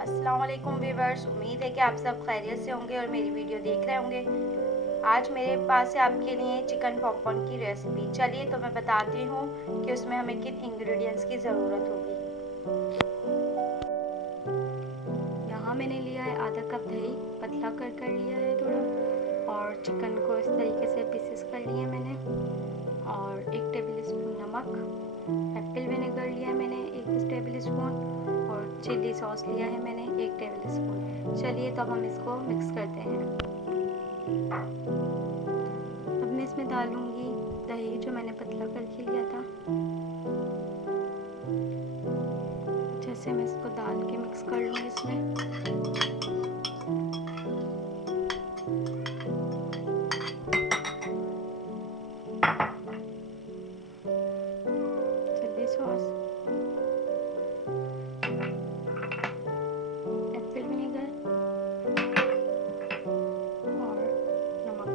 अस्सलाम वालेकुम व्यूअर्स, उम्मीद है कि आप सब खैरियत से होंगे और मेरी वीडियो देख रहे होंगे। आज मेरे पास है आपके लिए चिकन पॉपकॉर्न की रेसिपी। चलिए तो मैं बताती हूँ कि उसमें हमें किन इंग्रेडिएंट्स की ज़रूरत होगी। यहाँ मैंने लिया है आधा कप दही, पतला कर लिया है थोड़ा, और चिकन को इस तरीके से पीसेस कर लिए मैंने, और 1 टेबल स्पून नमक, एप्पल विनेगर लिया है मैंने 1 टेबल स्पून, और चिली सॉस लिया है मैंने 1 टेबल स्पून। चलिए तो अब हम इसको मिक्स करते हैं। अब मैं इसमें डालूंगी दही जो मैंने पतला करके लिया था। जैसे मैं इसको डाल के मिक्स कर लूँगी इसमें। चिली सॉस, एप्पल विनेगर और नमक।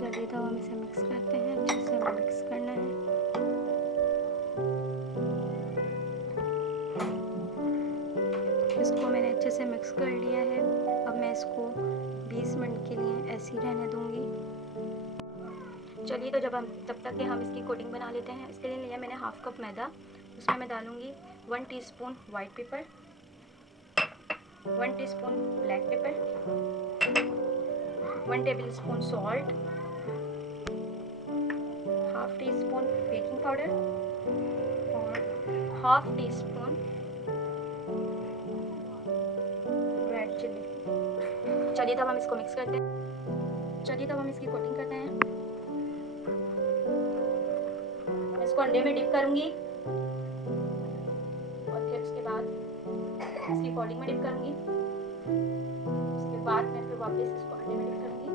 चलिए तो हम इसे मिक्स करते हैं। अच्छे से मिक्स करना है। इसको मैंने अच्छे से मिक्स कर लिया है। अब मैं इसको 20 मिनट के लिए ऐसे ही रहने दूंगी। चलिए तो तब तक कि हम इसकी कोटिंग बना लेते हैं। इसके लिए लिया मैंने हाफ कप मैदा। उसमें मैं डालूंगी 1 teaspoon white pepper, 1 teaspoon black pepper, 1 tablespoon salt, half teaspoon baking powder और half teaspoon red chilli. चलिए तब हम इसको मिक्स करते हैं। चलिए तब हम इसकी कोटिंग करते हैं। मैं इसको अंडे में डिप करूंगी और फिर उसके बाद इसकी कोटिंग में डिप करूंगी। उसके बाद मैं फिर वापस इसको अंडे में डिप करूंगी।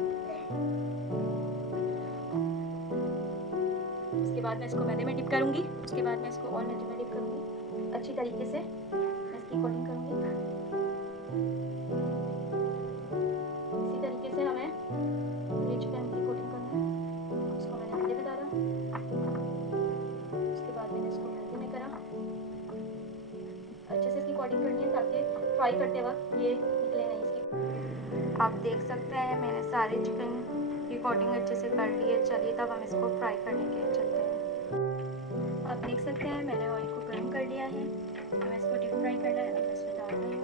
उसके बाद मैं इसको मैदे में डिप करूंगी। उसके बाद मैं इसको और मैदे में डिप करूंगी। अच्छी तरीके से मैं इसकी कोटिंग करूंगी। इसी तरीके से हमें पूरी चिकन की कोटिंग करना है। उसको मैंने अंडे में डाला, उसके बाद मैंने इसको मैदे में करा। अच्छे से इसकी कोटिंग करनी है ताकि फ्राई करते वक्त ये निकले नहीं इसकी। आप देख सकते हैं मैंने सारे चिकन की कोटिंग अच्छे से कर ली है। चलिए तब हम इसको फ्राई करने के लिए चलते हैं। आप देख सकते हैं मैंने ऑयल को गर्म कर लिया है। मैं इसको डीप फ्राई करना है। मैं इसमें डाल रही हूँ।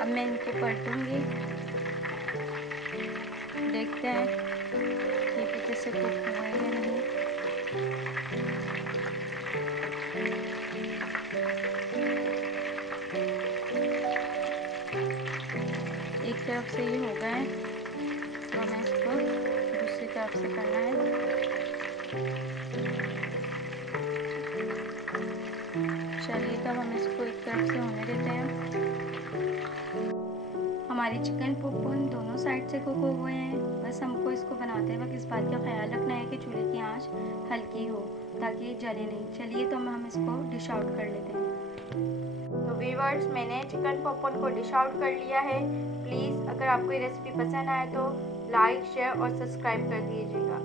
अब मैं इनको पलटूंगी। देखते हैं कि पीछे से कुक हुआ है या नहीं। एक तरफ से ही हो गए हैं तो हमें इसको दूसरी तरफ से करना है। चलिए तब हम इसको एक तरफ से होने देते हैं। हमारी चिकन पॉपकॉर्न दोनों साइड से कुक हो गए हैं। बस हमको इसको बनाते वक्त इस बात का ख्याल रखना है कि चूल्हे की आंच हल्की हो ताकि ये जले नहीं। चलिए तो हम इसको डिश आउट कर लेते हैं। तो व्यूअर्स, मैंने चिकन पॉपकॉर्न को डिश आउट कर लिया है। प्लीज़ अगर आपको ये रेसिपी पसंद आए तो लाइक, शेयर और सब्सक्राइब कर दीजिएगा।